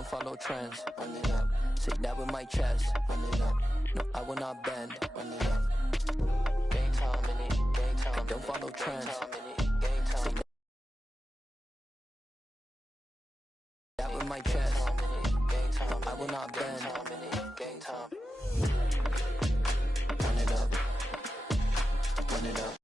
don't follow trends. Run it up. Say that with my chest. Run it up. No, I will not bend. Run it up. Game time in it. Game time. I don't follow trends. Say that with my chest. I will not bend. Game time. Run it up. Run it up.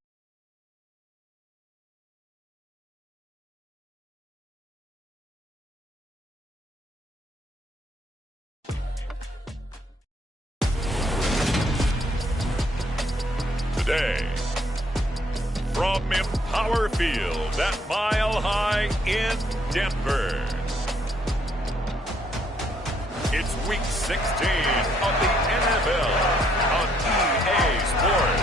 Today, from Empower Field at Mile High in Denver, it's Week 16 of the NFL on EA Sports.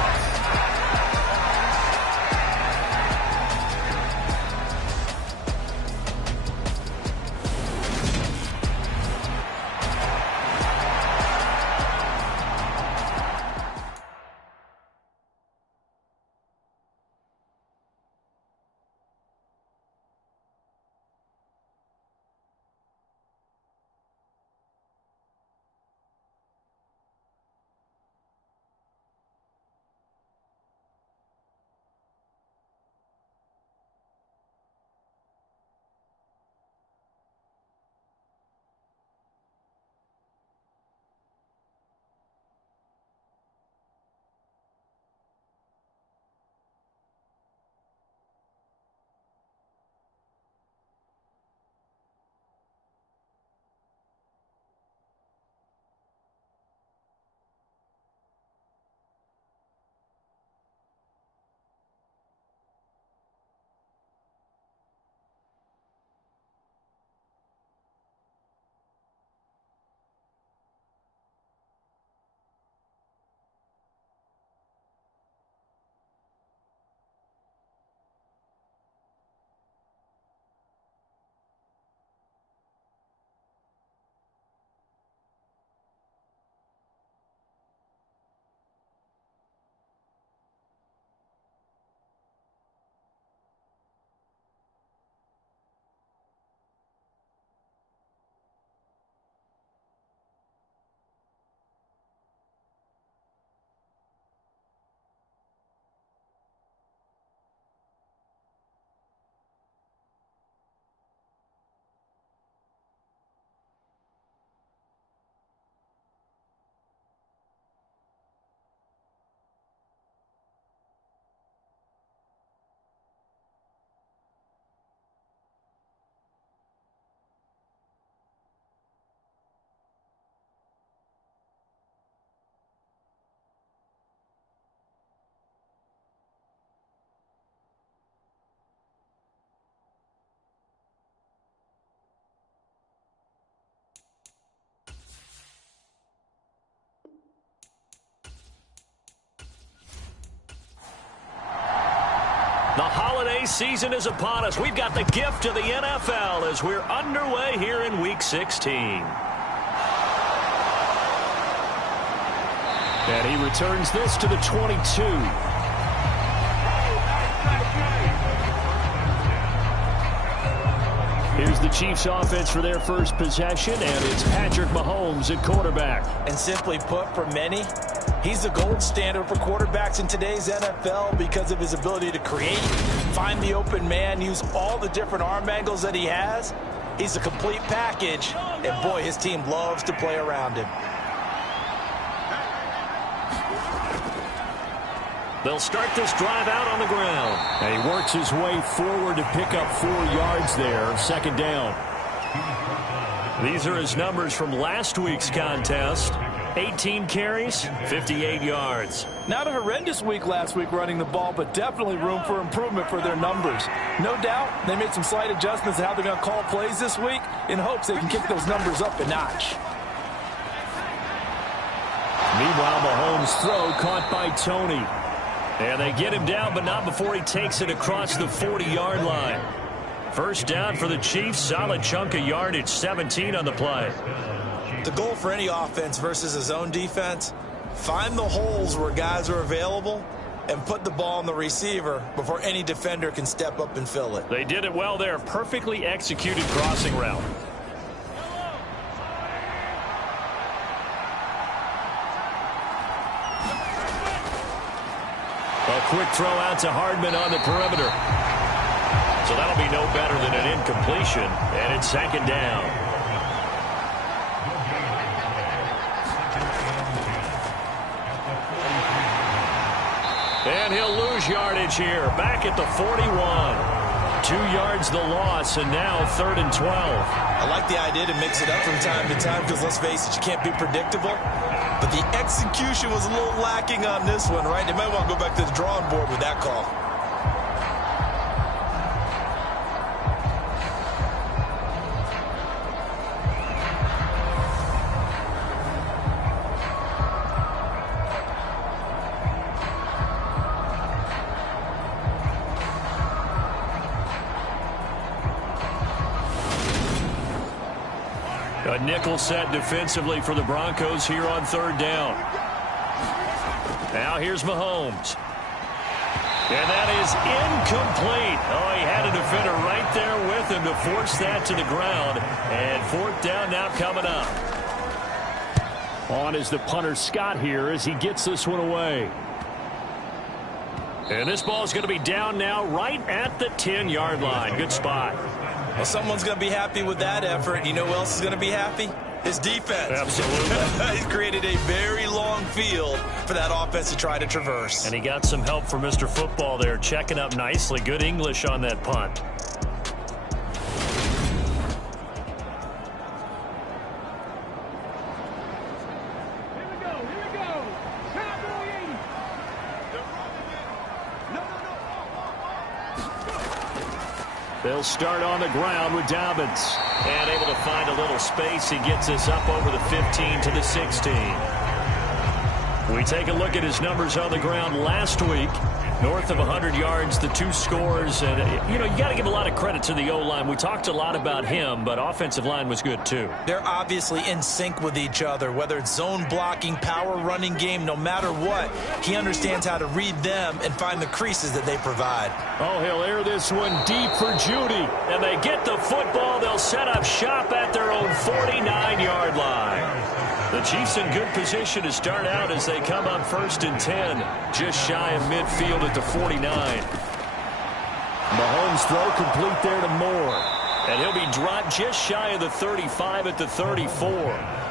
The holiday season is upon us. We've got the gift of the NFL as we're underway here in Week 16. And he returns this to the 22. Here's the Chiefs offense for their first possession, and it's Patrick Mahomes at quarterback. And simply put, for many, he's the gold standard for quarterbacks in today's NFL because of his ability to create, find the open man, use all the different arm angles that he has. He's a complete package, and boy, his team loves to play around him. They'll start this drive out on the ground. And he works his way forward to pick up 4 yards there, second down. These are his numbers from last week's contest. 18 carries, 58 yards. Not a horrendous week last week running the ball, but definitely room for improvement for their numbers. No doubt they made some slight adjustments to how they're going to call plays this week in hopes they can kick those numbers up a notch. Meanwhile, Mahomes' throw caught by Tony. And they get him down, but not before he takes it across the 40-yard line. First down for the Chiefs, solid chunk of yardage, 17 on the play. The goal for any offense versus a zone defense, find the holes where guys are available and put the ball on the receiver before any defender can step up and fill it. They did it well there. Perfectly executed crossing route. quick throw out to Hardman on the perimeter. So that'll be no better than an incompletion, and it's second down. And he'll lose yardage here, back at the 41. 2 yards the loss, and now 3rd and 12. I like the idea to mix it up from time to time because, let's face it, you can't be predictable. But the execution was a little lacking on this one, right? They might want to go back to the drawing board with that call. A nickel set defensively for the Broncos here on 3rd down. Now here's Mahomes. And that is incomplete. Oh, he had a defender right there with him to force that to the ground. And 4th down now coming up. On is the punter Scott here as he gets this one away. And this ball is going to be down now right at the 10-yard line. Good spot. Well, someone's going to be happy with that effort. You know who else is going to be happy? His defense. Absolutely. He's created a very long field for that offense to try to traverse. And he got some help from Mr. Football there, checking up nicely. Good English on that punt. They'll start on the ground with Dobbins. And able to find a little space. He gets us up over the 15 to the 16. We take a look at his numbers on the ground last week. North of 100 yards, the 2 scores. And, you know, you got to give a lot of credit to the O-line. We talked a lot about him, but offensive line was good, too. They're obviously in sync with each other, whether it's zone blocking, power running game, no matter what. He understands how to read them and find the creases that they provide. Oh, he'll air this one deep for Judy. And they get the football. They'll set up shop at their own 49-yard line. The Chiefs in good position to start out as they come up 1st and 10, just shy of midfield at the 49. Mahomes throw complete there to Moore. And he'll be dropped just shy of the 35 at the 34.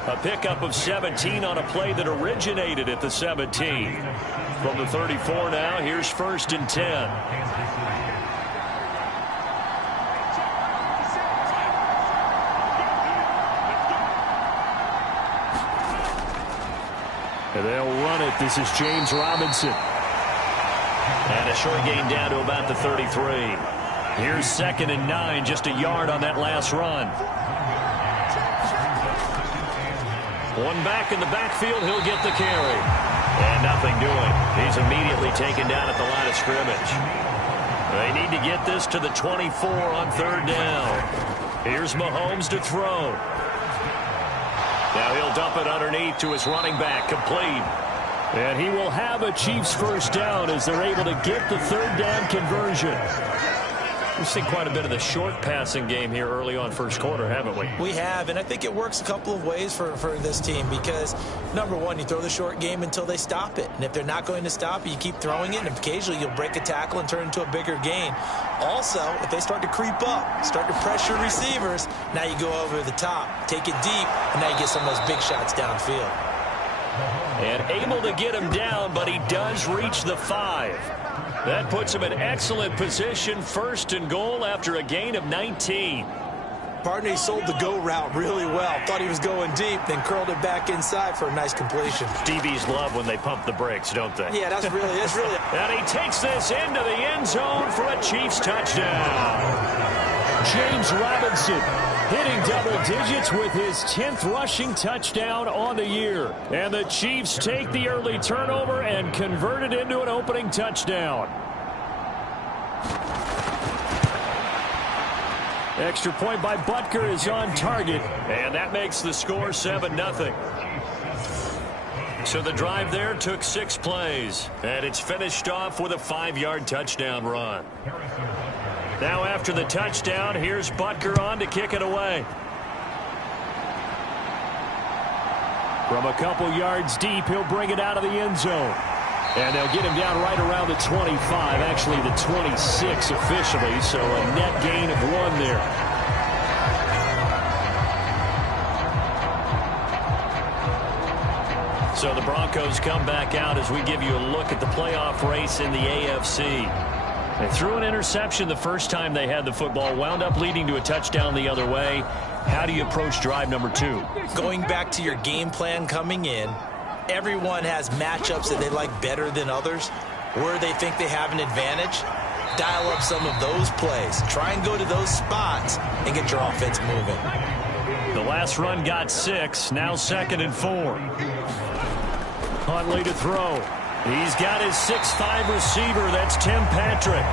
A pickup of 17 on a play that originated at the 17. From the 34 now, here's 1st and 10. And they'll run it. This is James Robinson. And a short gain down to about the 33. Here's 2nd and 9, just a yard on that last run. One back in the backfield, he'll get the carry. And nothing doing. He's immediately taken down at the line of scrimmage. They need to get this to the 24 on 3rd down. Here's Mahomes to throw. Now he'll dump it underneath to his running back, complete. And he will have a Chiefs 1st down as they're able to get the 3rd down conversion. We've seen quite a bit of the short passing game here early on 1st quarter, haven't we? We have, and I think it works a couple of ways for this team because, number one, you throw the short game until they stop it. And if they're not going to stop it, you keep throwing it, and occasionally you'll break a tackle and turn it into a bigger gain. Also, if they start to creep up, start to pressure receivers, now you go over the top, take it deep, and now you get some of those big shots downfield. And able to get him down, but he does reach the 5. That puts him in excellent position, 1st and goal after a gain of 19. Partner, sold the go route really well. Thought he was going deep, then curled it back inside for a nice completion. DBs love when they pump the brakes, don't they? Yeah, that's really. And he takes this into the end zone for a Chiefs touchdown. James Robinson hitting double digits with his 10th rushing touchdown on the year. And the Chiefs take the early turnover and convert it into an opening touchdown. Extra point by Butker is on target. And that makes the score 7-0. So the drive there took 6 plays. And it's finished off with a 5-yard touchdown run. Now after the touchdown, here's Butker on to kick it away. From a couple yards deep, he'll bring it out of the end zone. And they'll get him down right around the 25, actually the 26 officially, so a net gain of 1 there. So the Broncos come back out as we give you a look at the playoff race in the AFC. They threw an interception the first time they had the football, wound up leading to a touchdown the other way. How do you approach drive number 2? Going back to your game plan coming in, everyone has matchups that they like better than others, where they think they have an advantage. Dial up some of those plays. Try and go to those spots and get your offense moving. The last run got 6, now 2nd and 4. Huntley to throw. He's got his 6'5" receiver. That's Tim Patrick.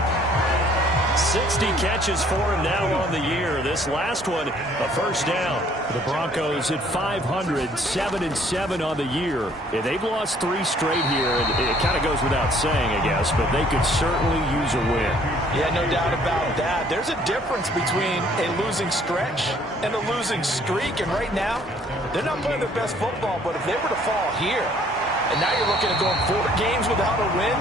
60 catches for him now on the year. This last one, a first down. The Broncos at 500, 7-7 on the year. Yeah, they've lost 3 straight here. It kind of goes without saying, I guess, but they could certainly use a win. Yeah, no doubt about that. There's a difference between a losing stretch and a losing streak, and right now, they're not playing their best football, but if they were to fall here, and now you're looking at going 4 games without a win,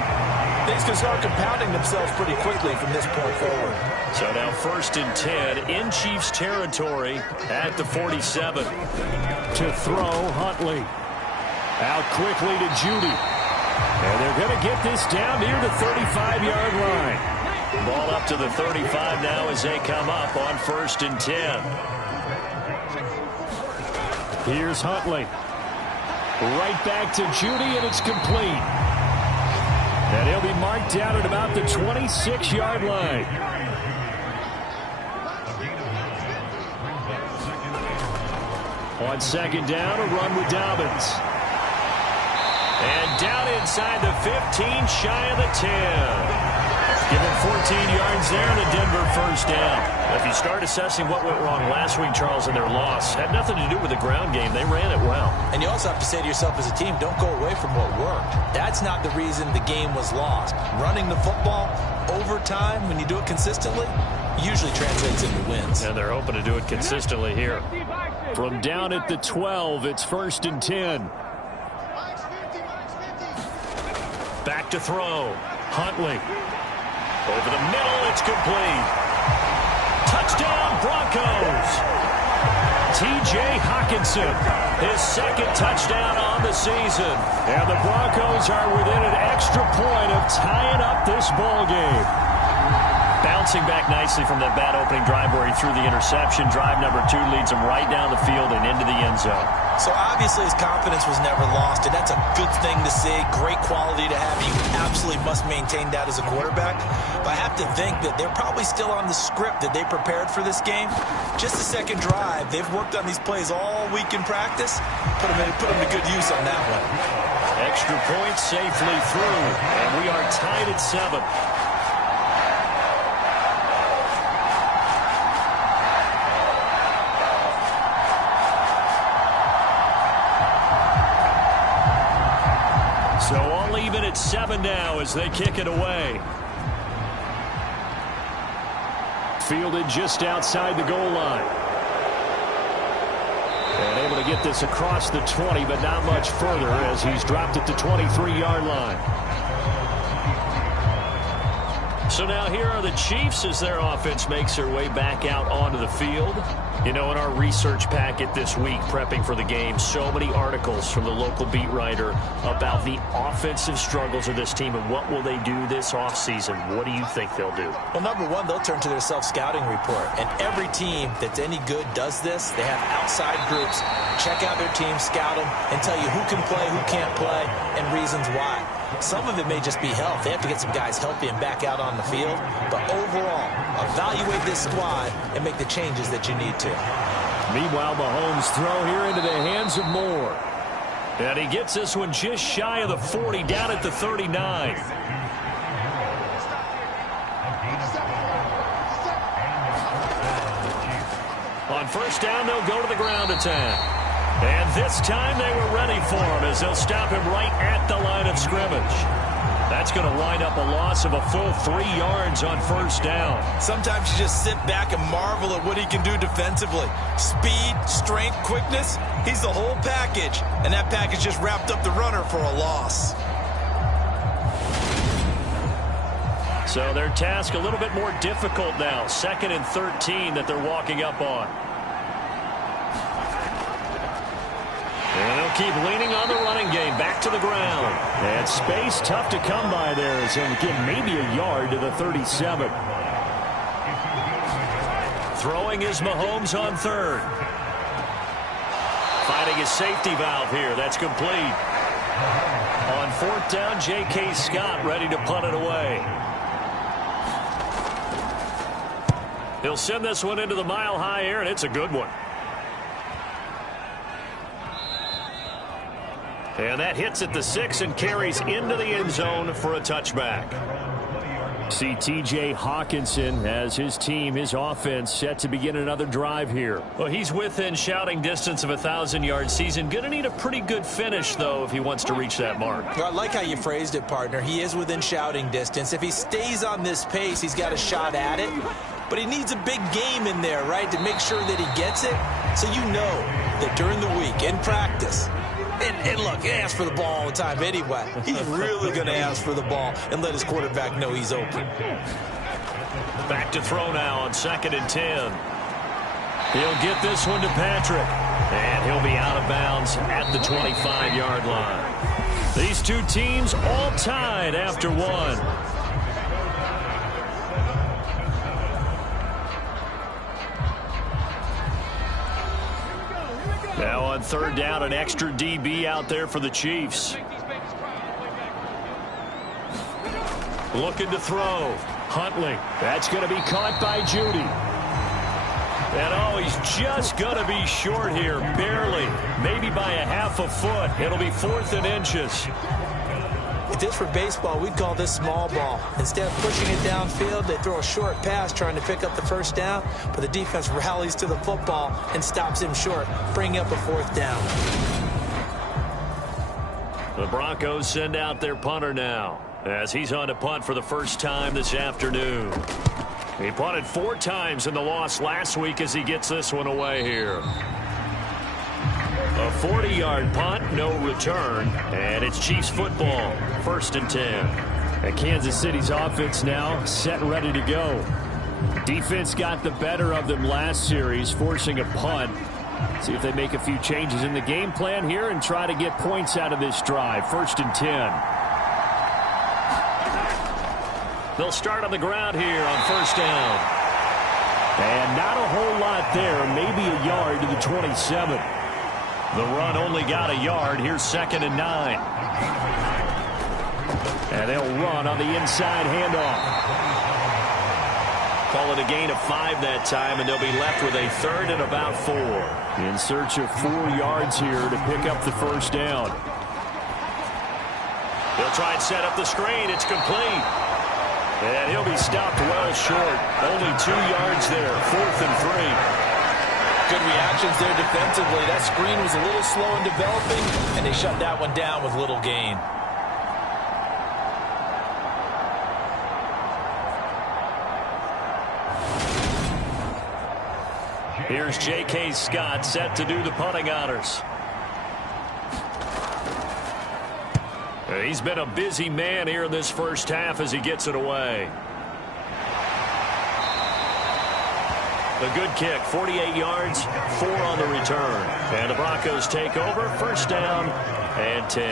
things can start compounding themselves pretty quickly from this point forward. So now 1st and 10 in Chiefs territory at the 47. To throw, Huntley. Out quickly to Judy. And they're going to get this down near the 35-yard line. Ball up to the 35 now as they come up on 1st and 10. Here's Huntley. Right back to Judy, and it's complete. And he'll be marked down at about the 26-yard line. On 2nd down, a run with Dobbins. And down inside the 15, shy of the 10. Give him 14 yards there and a Denver first down. If you start assessing what went wrong last week, Charles, in their loss, had nothing to do with the ground game. They ran it well. And you also have to say to yourself as a team, don't go away from what worked. That's not the reason the game was lost. Running the football over time, when you do it consistently, usually translates into wins. And they're hoping to do it consistently here. From down at the 12, it's 1st and 10. Back to throw. Huntley. Over the middle, it's complete. Touchdown, Broncos. T.J. Hockenson, his 2nd touchdown on the season. And the Broncos are within an extra point of tying up this ball game. Bouncing back nicely from that bad opening drive where he threw the interception. Drive number 2 leads him right down the field and into the end zone. So obviously his confidence was never lost, and that's a good thing to see. Great quality to have. You absolutely must maintain that as a quarterback. But I have to think that they're probably still on the script that they prepared for this game. Just the 2nd drive. They've worked on these plays all week in practice. Put them to good use on that one. Extra point safely through, and we are tied at 7. So all even at 7 now as they kick it away. Fielded just outside the goal line. And able to get this across the 20, but not much further as he's dropped at the 23-yard line. So now here are the Chiefs as their offense makes their way back out onto the field. You know, in our research packet this week, prepping for the game, so many articles from the local beat writer about the offensive struggles of this team and what will they do this offseason. What do you think they'll do? Well, number one, they'll turn to their self-scouting report. And every team that's any good does this. They have outside groups. Check out their team, scout them, and tell you who can play, who can't play, and reasons why. Some of it may just be health. They have to get some guys healthy and back out on the field. But overall, evaluate this squad and make the changes that you need to. Meanwhile, Mahomes throw here into the hands of Moore. And he gets this one just shy of the 40, down at the 39. On 1st down, they'll go to the ground attack. And this time they were ready for him as they'll stop him right at the line of scrimmage. That's going to wind up a loss of a full 3 yards on 1st down. Sometimes you just sit back and marvel at what he can do defensively. Speed, strength, quickness, he's the whole package. And that package just wrapped up the runner for a loss. So their task a little bit more difficult now. 2nd and 13 that they're walking up on. And they'll keep leaning on the running game. Back to the ground. And space tough to come by there. As he'll get maybe a yard to the 37. Throwing is Mahomes on 3rd. Finding his safety valve here. That's complete. On 4th down, J.K. Scott ready to punt it away. He'll send this one into the mile-high air, and it's a good one. And that hits at the 6 and carries into the end zone for a touchback. See T.J. Hawkinson as his team, his offense, set to begin another drive here. Well, he's within shouting distance of a 1,000-yard season. Going to need a pretty good finish, though, if he wants to reach that mark. Well, I like how you phrased it, partner. He is within shouting distance. If he stays on this pace, he's got a shot at it. But he needs a big game in there, right, to make sure that he gets it. So you know that during the week, in practice, and look, he asks for the ball all the time anyway. He's really going to ask for the ball and let his quarterback know he's open. Back to throw now on 2nd and 10. He'll get this one to Patrick. And he'll be out of bounds at the 25-yard line. These two teams all tied after one. Now on 3rd down, an extra DB out there for the Chiefs. Looking to throw. Huntley. That's going to be caught by Judy. And oh, he's just going to be short here. Barely. Maybe by a half a foot. It'll be 4th and inches. If this were baseball, we'd call this small ball. Instead of pushing it downfield, they throw a short pass trying to pick up the 1st down, but the defense rallies to the football and stops him short, bringing up a 4th down. The Broncos send out their punter now, as he's on to punt for the first time this afternoon. He punted 4 times in the loss last week as he gets this one away here. A 40-yard punt, no return, and it's Chiefs football, 1st and 10. And Kansas City's offense now set and ready to go. Defense got the better of them last series, forcing a punt. See if they make a few changes in the game plan here and try to get points out of this drive, 1st and 10. They'll start on the ground here on 1st down. And not a whole lot there, maybe a yard to the 27. The run only got a yard. Here's 2nd and 9. And they'll run on the inside handoff. Call it a gain of 5 that time, and they'll be left with a 3rd and about 4. In search of 4 yards here to pick up the 1st down. They'll try and set up the screen. It's complete. And he'll be stopped well short. Only 2 yards there. 4th and 3. Good reactions there defensively. That screen was a little slow in developing, and they shut that one down with little gain. Here's J.K. Scott set to do the punting honors. He's been a busy man here in this first half as he gets it away. A good kick, 48 yards, 4 on the return. And the Broncos take over, 1st down and 10.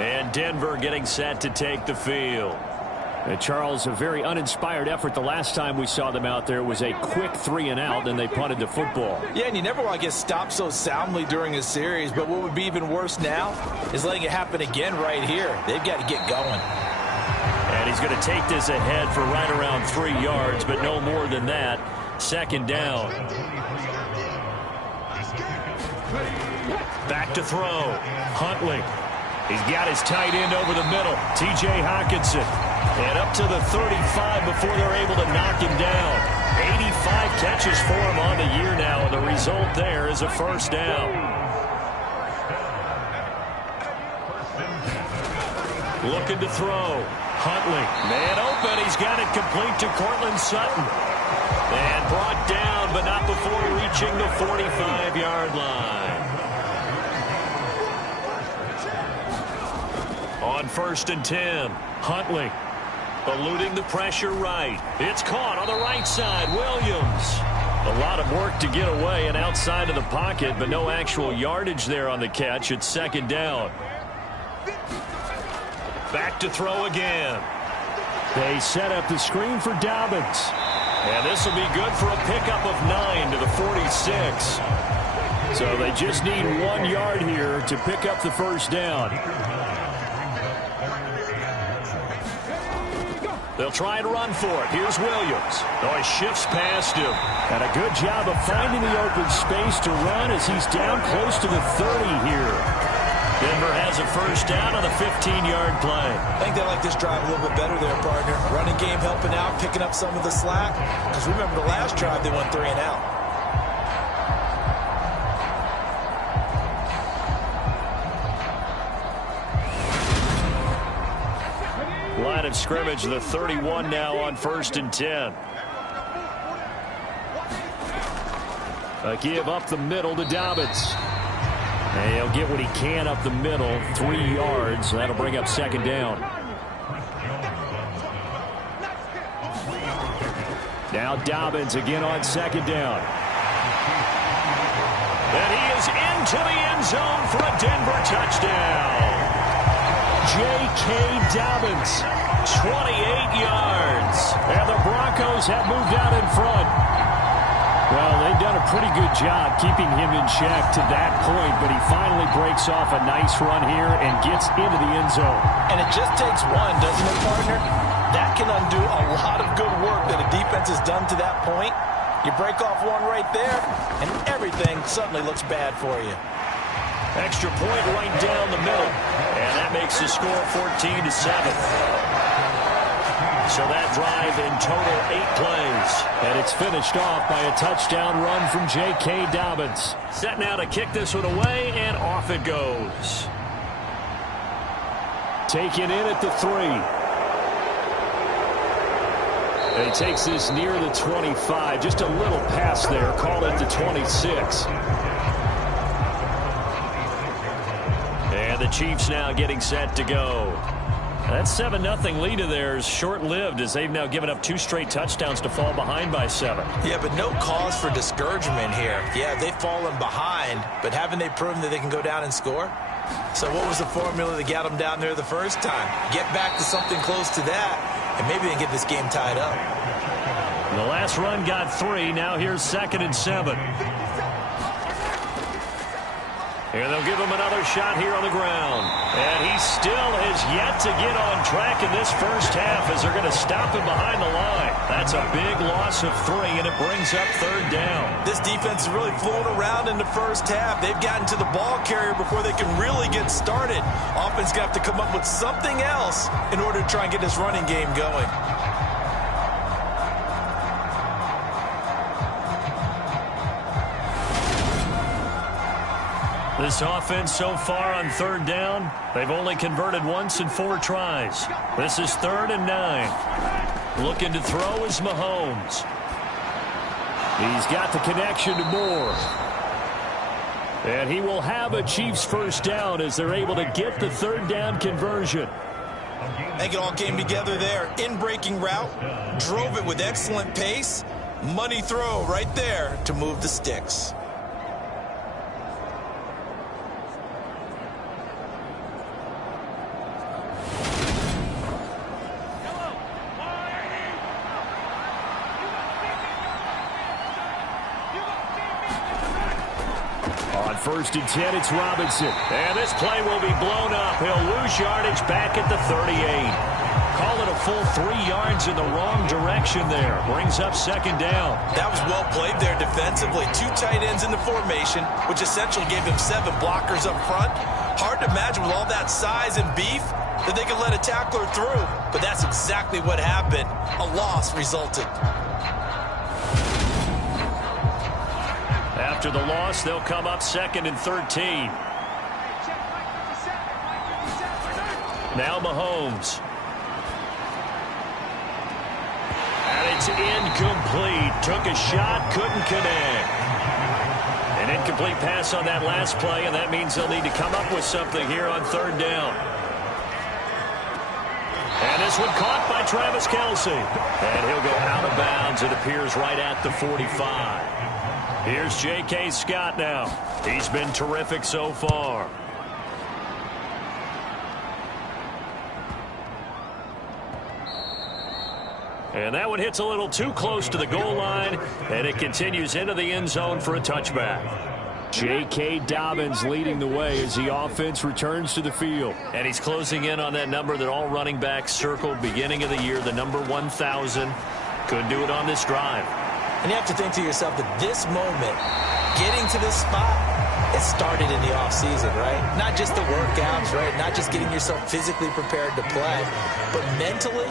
And Denver getting set to take the field. And Charles, a very uninspired effort. The last time we saw them out there was a quick 3 and out, and they punted the football. Yeah, and you never want to get stopped so soundly during a series, but what would be even worse now is letting it happen again right here. They've got to get going. And he's going to take this ahead for right around 3 yards, but no more than that. 2nd down. Back to throw. Huntley. He's got his tight end over the middle. T.J. Hawkinson. And up to the 35 before they're able to knock him down. 85 catches for him on the year now, and the result there is a 1st down. Looking to throw. Huntley. Man open. He's got it complete to Cortland Sutton. And brought down, but not before reaching the 45-yard line. On 1st and 10, Huntley. eluding the pressure right. It's caught on the right side. Williams. A lot of work to get away and outside of the pocket, but no actual yardage there on the catch. It's second down. Back to throw again. They set up the screen for Dobbins. And this will be good for a pickup of 9 to the 46. So they just need 1 yard here to pick up the first down. They'll try and run for it. Here's Williams. Oh, he shifts past him. And a good job of finding the open space to run as he's down close to the 30 here. Denver has a first down on the 15-yard play. I think they like this drive a little bit better there, partner. Running game helping out, picking up some of the slack. Because remember the last drive, they went 3 and out. Line of scrimmage, the 31 now on 1st and 10. A give up the middle to Dobbins. And he'll get what he can up the middle, 3 yards. That'll bring up second down. Now Dobbins again on second down. And he is into the end zone for a Denver touchdown. J.K. Dobbins, 28 yards. And the Broncos have moved out in front. Well, they've done a pretty good job keeping him in check to that point, but he finally breaks off a nice run here and gets into the end zone. And it just takes one, doesn't it, partner? That can undo a lot of good work that a defense has done to that point. You break off one right there, and everything suddenly looks bad for you. Extra point right down the middle, and that makes the score 14-7. So that drive in total 8 plays. And it's finished off by a touchdown run from J.K. Dobbins. Set now to kick this one away, and off it goes. Taken in at the 3. And he takes this near the 25. Just a little pass there. Call it the 26. And the Chiefs now getting set to go. That 7-0 lead of theirs short-lived as they've now given up 2 straight touchdowns to fall behind by 7. Yeah, but no cause for discouragement here. Yeah, they've fallen behind, but haven't they proven that they can go down and score? So what was the formula that got them down there the first time? Get back to something close to that, and maybe they can get this game tied up. The last run got 3. Now here's 2nd and 7. And they'll give him another shot here on the ground. And he still has yet to get on track in this first half as they're going to stop him behind the line. That's a big loss of 3, and it brings up 3rd down. This defense is really flown around in the first half. They've gotten to the ball carrier before they can really get started. Offense going to have to come up with something else in order to try and get this running game going. This offense so far on 3rd down, they've only converted once in 4 tries. This is 3rd and 9. Looking to throw is Mahomes. He's got the connection to Moore. And he will have a Chiefs first down as they're able to get the 3rd down conversion. I think it all came together there. In-breaking route, drove it with excellent pace. Money throw right there to move the sticks. On 1st and 10, it's Robinson. And this play will be blown up. He'll lose yardage back at the 38. Call it a full 3 yards in the wrong direction there. Brings up 2nd down. That was well played there defensively. 2 tight ends in the formation, which essentially gave him 7 blockers up front. Hard to imagine with all that size and beef that they could let a tackler through. But that's exactly what happened. A loss resulted. After the loss, they'll come up 2nd and 13. Now Mahomes. And it's incomplete. Took a shot, couldn't connect. An incomplete pass on that last play, and that means they'll need to come up with something here on 3rd down. And this one caught by Travis Kelce. And he'll go out of bounds. It appears right at the 45. Here's J.K. Scott now. He's been terrific so far. And that one hits a little too close to the goal line, and it continues into the end zone for a touchback. J.K. Dobbins leading the way as the offense returns to the field. And he's closing in on that number that all running backs circled beginning of the year, the number 1,000. Couldn't do it on this drive. And you have to think to yourself that this moment, getting to this spot, it started in the offseason, right? Not just the workouts, right? Not just getting yourself physically prepared to play, but mentally,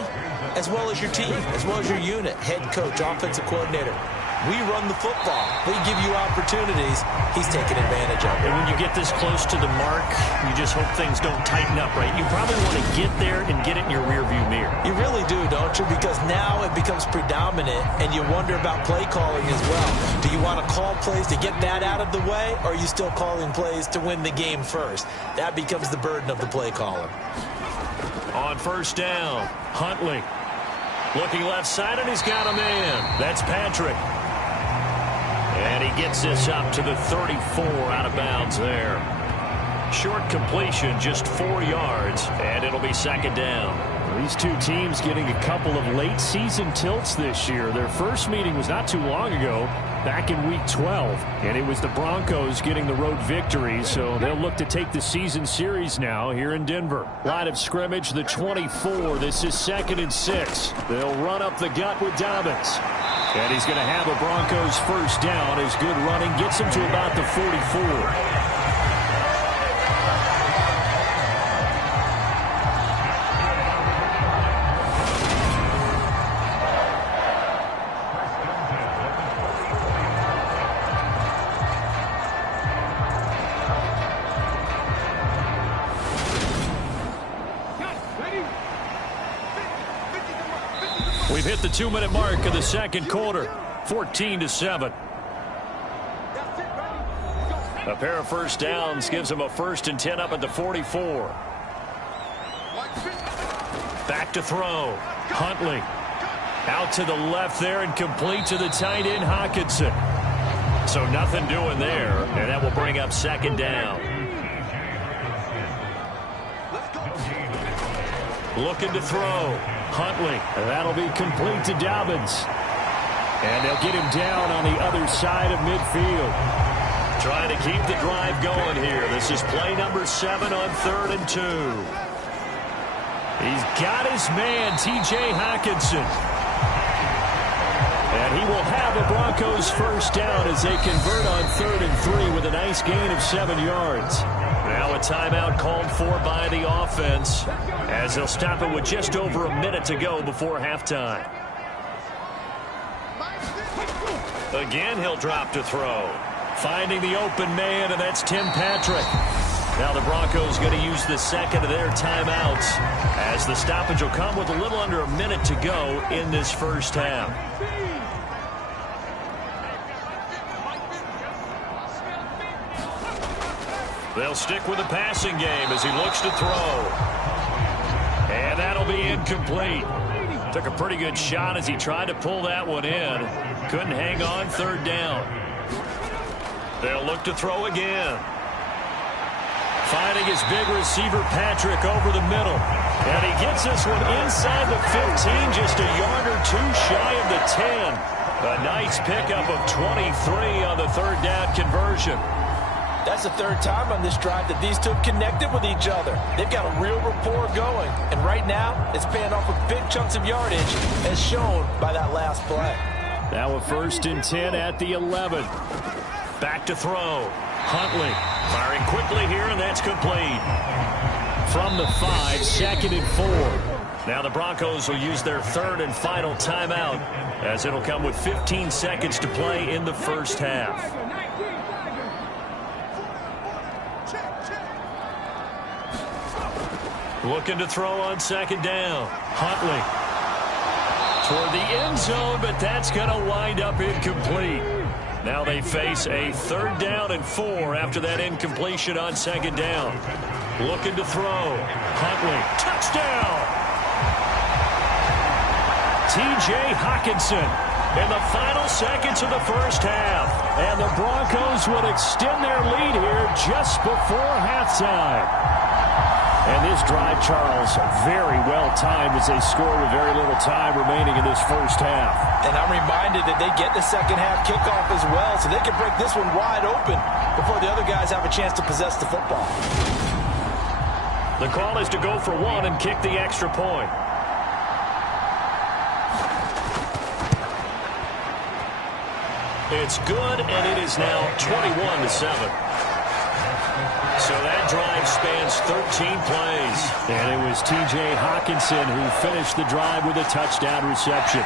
as well as your team, as well as your unit, head coach, offensive coordinator. We run the football. They give you opportunities. He's taking advantage of it. And when you get this close to the mark, you just hope things don't tighten up, right? You probably want to get there and get it in your rearview mirror. You really do, don't you? Because now it becomes predominant, and you wonder about play calling as well. Do you want to call plays to get that out of the way, or are you still calling plays to win the game first? That becomes the burden of the play caller. On first down, Huntley. Looking left side, and he's got a man. That's Patrick. And he gets this up to the 34 out of bounds there. Short completion, just 4 yards, and it'll be second down. These two teams getting a couple of late season tilts this year. Their first meeting was not too long ago, back in week 12, and it was the Broncos getting the road victory, so they'll look to take the season series now here in Denver. Line of scrimmage, the 24. This is 2nd and 6. They'll run up the gut with Dobbins. And he's going to have a Broncos first down as good running gets him to about the 44. We've hit the 2-minute mark of the second quarter, 14-7. A pair of first downs gives him a 1st and 10 up at the 44. Back to throw. Huntley out to the left there and complete to the tight end Hockenson. So nothing doing there, and that will bring up second down. Looking to throw. Huntley. That'll be complete to Dobbins. And they'll get him down on the other side of midfield. Trying to keep the drive going here. This is play number 7 on 3rd and 2. He's got his man, T.J. Hockenson. And he will have a Broncos first down as they convert on 3rd and 3 with a nice gain of 7 yards. Now a timeout called for by the offense as they'll stop it with just over a minute to go before halftime. Again, he'll drop to throw. Finding the open man, and that's Tim Patrick. Now the Broncos going to use the second of their timeouts as the stoppage will come with a little under a minute to go in this first half. They'll stick with the passing game as he looks to throw. And that'll be incomplete. Took a pretty good shot as he tried to pull that one in. Couldn't hang on, 3rd down. They'll look to throw again. Finding his big receiver, Patrick, over the middle. And he gets this one inside the 15, just a yard or two shy of the 10. A nice pickup of 23 on the 3rd down conversion. That's the 3rd time on this drive that these two have connected with each other. They've got a real rapport going. And right now, it's paying off with big chunks of yardage, as shown by that last play. Now a 1st and 10 at the 11. Back to throw. Huntley firing quickly here, and that's complete. From the 5, 2nd and 4. Now the Broncos will use their 3rd and final timeout as it'll come with 15 seconds to play in the first half. Looking to throw on 2nd down. Huntley toward the end zone, but that's going to wind up incomplete. Now they face a 3rd down and 4 after that incompletion on 2nd down. Looking to throw. Huntley, touchdown! T.J. Hockenson in the final seconds of the first half. And the Broncos would extend their lead here just before halftime. And this drive, Charles, very well timed as they score with very little time remaining in this first half. And I'm reminded that they get the second half kickoff as well, so they can break this one wide open before the other guys have a chance to possess the football. The call is to go for one and kick the extra point. It's good, and it is now 21-7. So that drive spans 13 plays. And it was T.J. Hockenson who finished the drive with a touchdown reception.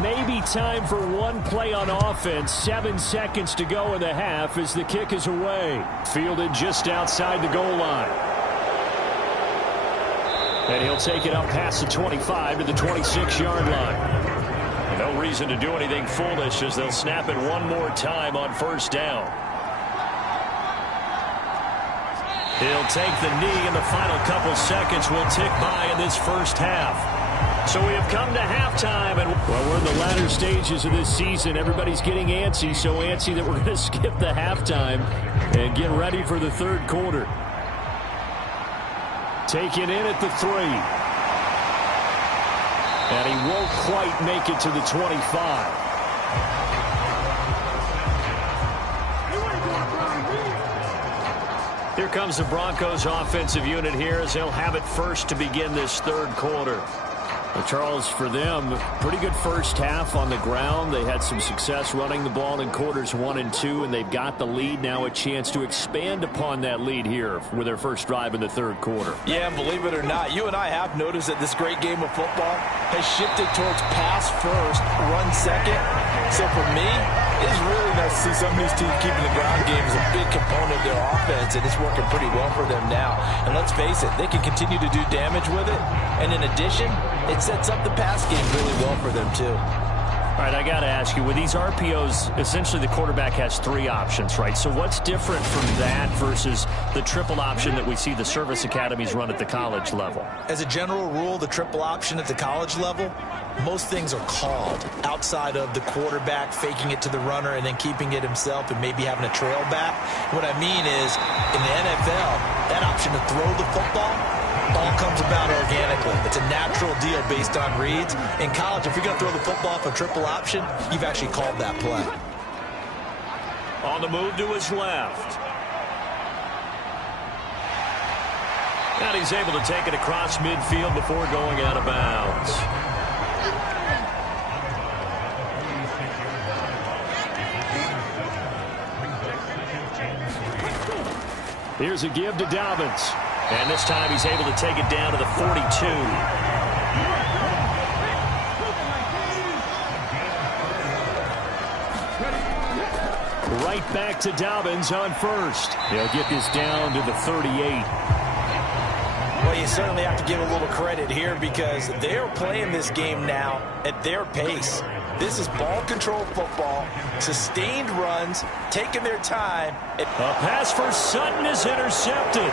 Maybe time for one play on offense. 7 seconds to go in the half as the kick is away. Fielded just outside the goal line. And he'll take it up past the 25 to the 26-yard line. No reason to do anything foolish as they'll snap it one more time on first down. He'll take the knee, and the final couple seconds will tick by in this first half. So we have come to halftime, and well, we're in the latter stages of this season. Everybody's getting antsy, so antsy that we're going to skip the halftime and get ready for the third quarter. Taken in at the 3. And he won't quite make it to the 25. Here comes the Broncos offensive unit here as they'll have it first to begin this third quarter. Well, Charles, for them, pretty good first half on the ground. They had some success running the ball in quarters 1 and 2, and they've got the lead. Now a chance to expand upon that lead here with their first drive in the third quarter. Yeah, and believe it or not, you and I have noticed that this great game of football has shifted towards pass first, run second. So for me, it's really nice to see some of these teams keeping the ground game as a big component of their offense, and it's working pretty well for them now. And let's face it, they can continue to do damage with it. And in addition, it sets up the pass game really well for them, too. All right, I got to ask you, with these RPOs, essentially the quarterback has 3 options, right? So what's different from that versus the triple option that we see the service academies run at the college level? As a general rule, the triple option at the college level, most things are called outside of the quarterback faking it to the runner and then keeping it himself and maybe having a trail back. What I mean is, in the NFL, that option to throw the football all comes about organically. It's a natural deal based on reads. In college, if you're going to throw the football off a triple option, you've actually called that play. On the move to his left. And he's able to take it across midfield before going out of bounds. Here's a give to Dobbins. And this time he's able to take it down to the 42. Right back to Dobbins on first. He'll get this down to the 38. Well, you certainly have to give a little credit here because they're playing this game now at their pace. This is ball control football, sustained runs, taking their time. A pass for Sutton is intercepted.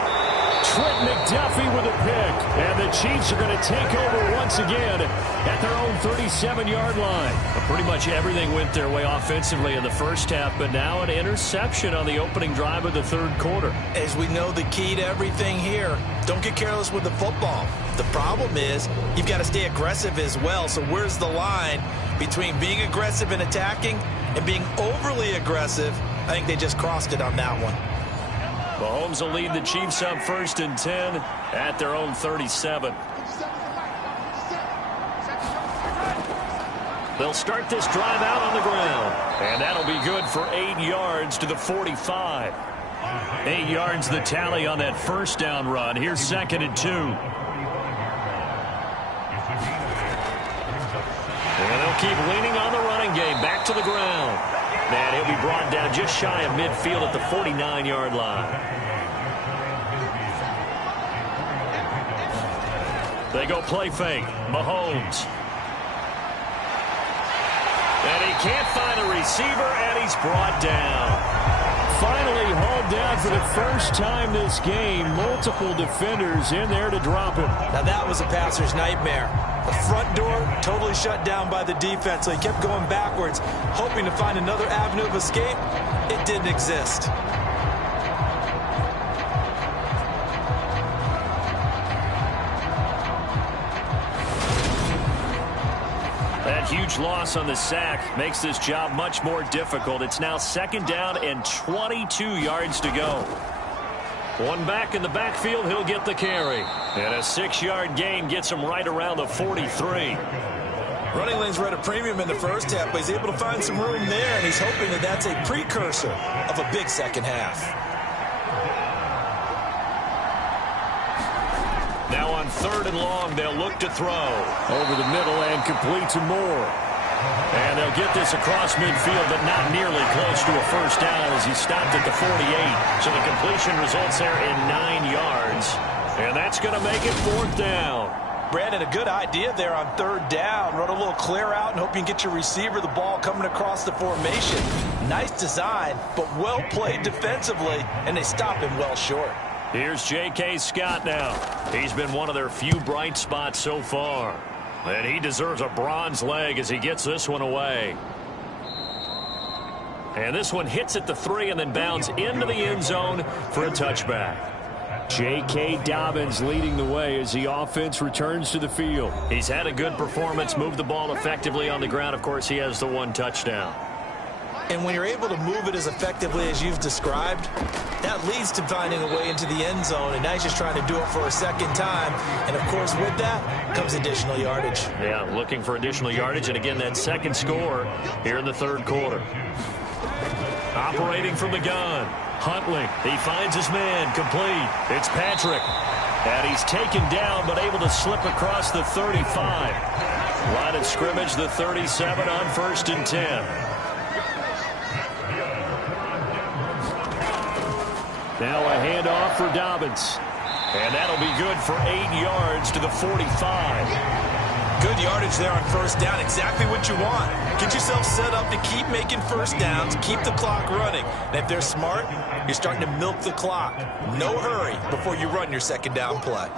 Trent McDuffie with a pick. And the Chiefs are going to take over once again at their own 37-yard line. Pretty much everything went their way offensively in the first half, but now an interception on the opening drive of the third quarter. As we know, the key to everything here, don't get careless with the football. The problem is you've got to stay aggressive as well. So where's the line between being aggressive and attacking and being overly aggressive? I think they just crossed it on that one. Mahomes will lead the Chiefs up 1st and 10 at their own 37. They'll start this drive out on the ground. And that'll be good for 8 yards to the 45. 8 yards the tally on that first down run. Here's 2nd and 2. And they'll keep leaning on the running game. Back to the ground. And he'll be brought down just shy of midfield at the 49-yard line. They go play fake. Mahomes. And he can't find a receiver, and he's brought down. finally hauled down for the first time this game. Multiple defenders in there to drop him. Now that was a passer's nightmare. The front door totally shut down by the defense, so he kept going backwards, hoping to find another avenue of escape. It didn't exist. That huge loss on the sack makes this job much more difficult. It's now 2nd down and 22 yards to go. One back in the backfield, he'll get the carry. And a 6-yard gain gets him right around the 43. Running lanes were at a premium in the first half, but he's able to find some room there, and he's hoping that that's a precursor of a big second half. Now on 3rd and long, they'll look to throw. Over the middle and complete to Moore. And they'll get this across midfield, but not nearly close to a first down as he stopped at the 48. So the completion results there in 9 yards. And that's going to make it 4th down. Brandon, a good idea there on 3rd down. Run a little clear out and hope you can get your receiver the ball coming across the formation. Nice design, but well played defensively, and they stop him well short. Here's J.K. Scott now. He's been one of their few bright spots so far. And he deserves a bronze leg as he gets this one away. And this one hits at the 3 and then bounds into the end zone for a touchback. J.K. Dobbins leading the way as the offense returns to the field. He's had a good performance, moved the ball effectively on the ground. Of course, he has the 1 touchdown. And when you're able to move it as effectively as you've described, that leads to finding a way into the end zone, and now he's just trying to do it for a 2nd time. And, of course, with that comes additional yardage. Yeah, looking for additional yardage, and again, that 2nd score here in the 3rd quarter. Operating from the gun, Huntley. He finds his man, complete. It's Patrick. And he's taken down, but able to slip across the 35. Line of scrimmage, the 37 on 1st and 10. Now a handoff for Dobbins. And that'll be good for 8 yards to the 45. Good yardage there on 1st down. Exactly what you want. Get yourself set up to keep making 1st downs, keep the clock running. And if they're smart, you're starting to milk the clock. No hurry before you run your 2nd down play.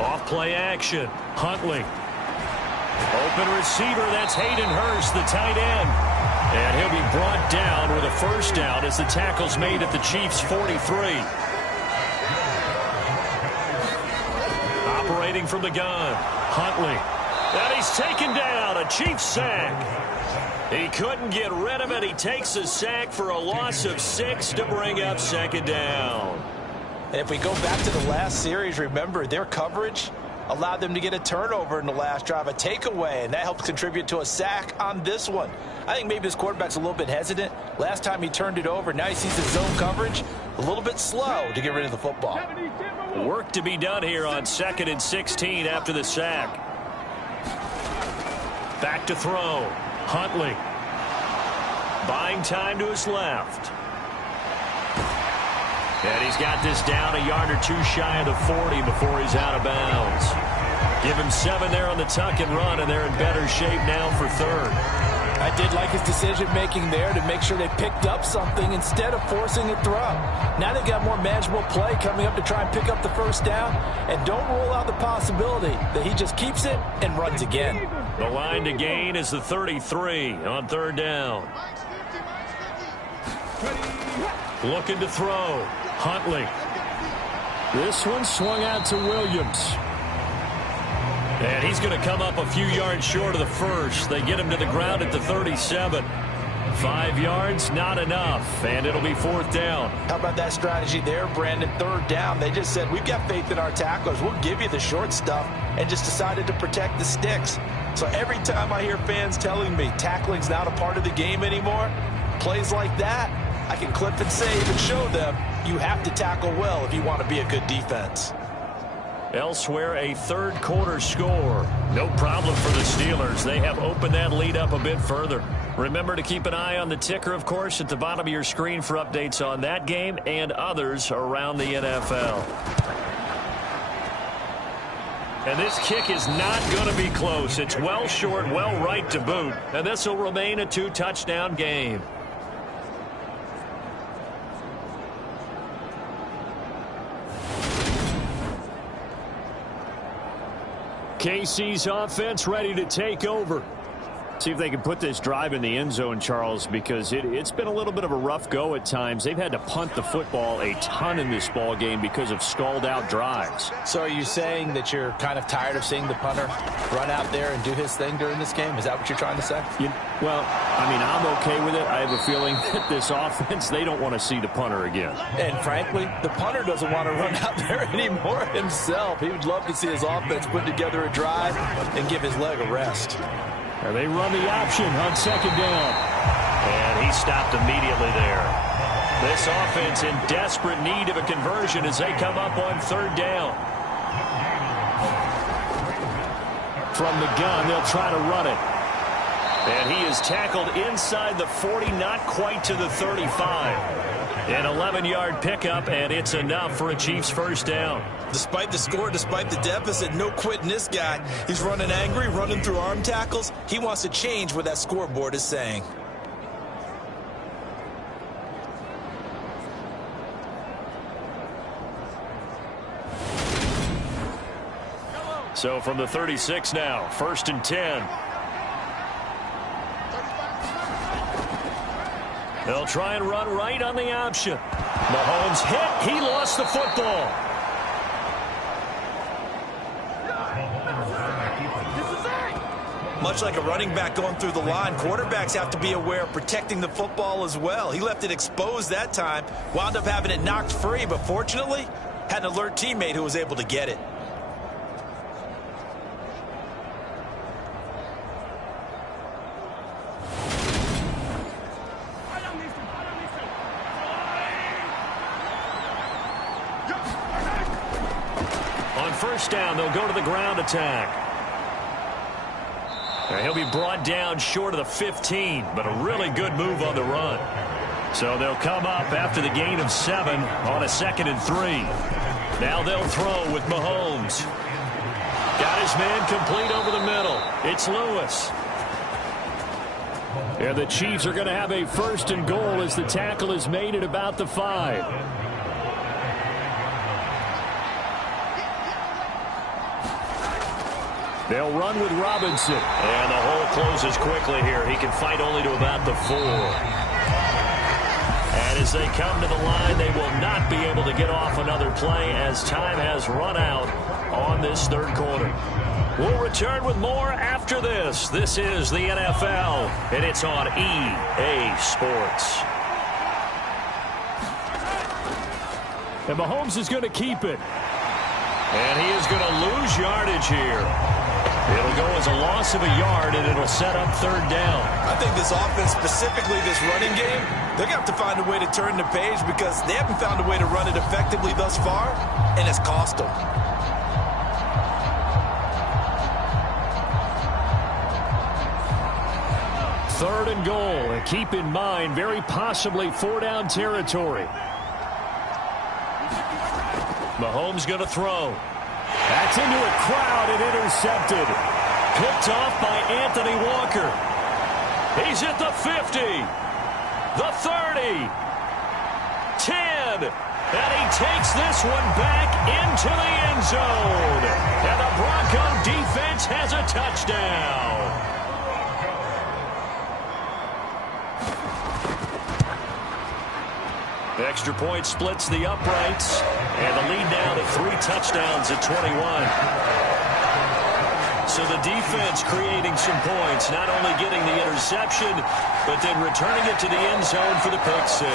Off play action. Huntley. Open receiver. That's Hayden Hurst, the tight end. And he'll be brought down with a 1st down as the tackle's made at the Chiefs' 43. Operating from the gun, Huntley. And he's taken down, a Chiefs sack. He couldn't get rid of it. He takes a sack for a loss of 6 to bring up 2nd down. And if we go back to the last series, remember, their coverage allowed them to get a turnover in the last drive, a takeaway, and that helped contribute to a sack on this one. I think maybe this quarterback's a little bit hesitant. Last time he turned it over, now he sees the zone coverage a little bit slow to get rid of the football. Work to be done here on 2nd and 16 after the sack. Back to throw. Huntley. Buying time to his left. And he's got this down a yard or 2 shy of the 40 before he's out of bounds. Give him 7 there on the tuck and run, and they're in better shape now for 3rd. I did like his decision-making there to make sure they picked up something instead of forcing a throw. Now they've got more manageable play coming up to try and pick up the 1st down, and don't rule out the possibility that he just keeps it and runs again. The line to gain is the 33 on 3rd down. Looking to throw. Huntley. This one swung out to Williams. And he's going to come up a few yards short of the 1st. They get him to the ground at the 37. 5 yards, not enough, and it'll be 4th down. How about that strategy there, Brandon? 3rd down. They just said, we've got faith in our tacklers. We'll give you the short stuff, and just decided to protect the sticks. So every time I hear fans telling me tackling's not a part of the game anymore, plays like that, I can clip and save and show them you have to tackle well if you want to be a good defense. Elsewhere, a 3rd quarter score. No problem for the Steelers. They have opened that lead up a bit further. Remember to keep an eye on the ticker, of course, at the bottom of your screen for updates on that game and others around the NFL. And this kick is not going to be close. It's well short, well right to boot. And this will remain a 2-touchdown game. KC's offense ready to take over. See if they can put this drive in the end zone, Charles, because it's been a little bit of a rough go at times. They've had to punt the football a ton in this ball game because of stalled-out drives. So are you saying that you're kind of tired of seeing the punter run out there and do his thing during this game? Is that what you're trying to say? Well, I mean, I'm okay with it. I have a feeling that this offense, they don't want to see the punter again. And frankly, the punter doesn't want to run out there anymore himself. He would love to see his offense put together a drive and give his leg a rest. And they run the option on second down. And he stopped immediately there. This offense in desperate need of a conversion as they come up on third down. From the gun, they'll try to run it. And he is tackled inside the 40, not quite to the 35. An 11-yard pickup, and it's enough for a Chiefs first down. Despite the score, despite the deficit, no quitting this guy. He's running angry, running through arm tackles. He wants to change what that scoreboard is saying. So from the 36 now, 1st and 10. They'll try and run right on the option. Mahomes hit. He lost the football. Much like a running back going through the line, quarterbacks have to be aware of protecting the football as well. He left it exposed that time, wound up having it knocked free, but fortunately, had an alert teammate who was able to get it. On first down, they'll go to the ground attack. He'll be brought down short of the 15, but a really good move on the run. So they'll come up after the gain of 7 on a 2nd and 3. Now they'll throw with Mahomes. Got his man complete over the middle. It's Lewis. And the Chiefs are going to have a 1st and goal as the tackle is made at about the 5. They'll run with Robinson. And the hole closes quickly here. He can fight only to about the 4. And as they come to the line, they will not be able to get off another play as time has run out on this third quarter. We'll return with more after this. This is the NFL, and it's on EA Sports. And Mahomes is going to keep it. And he is going to lose yardage here. It'll go as a loss of a yard, and it'll set up third down. I think this offense, specifically this running game, they're going to have to find a way to turn the page because they haven't found a way to run it effectively thus far, and it's cost them. Third and goal. And keep in mind, very possibly 4-down territory. Mahomes going to throw. That's into a crowd and intercepted. Picked off by Anthony Walker. He's at the 50, the 30, 10, and he takes this one back into the end zone. And the Bronco defense has a touchdown. Extra point splits the uprights, and the lead now to 3 touchdowns at 21. So the defense creating some points, not only getting the interception, but then returning it to the end zone for the pick 6.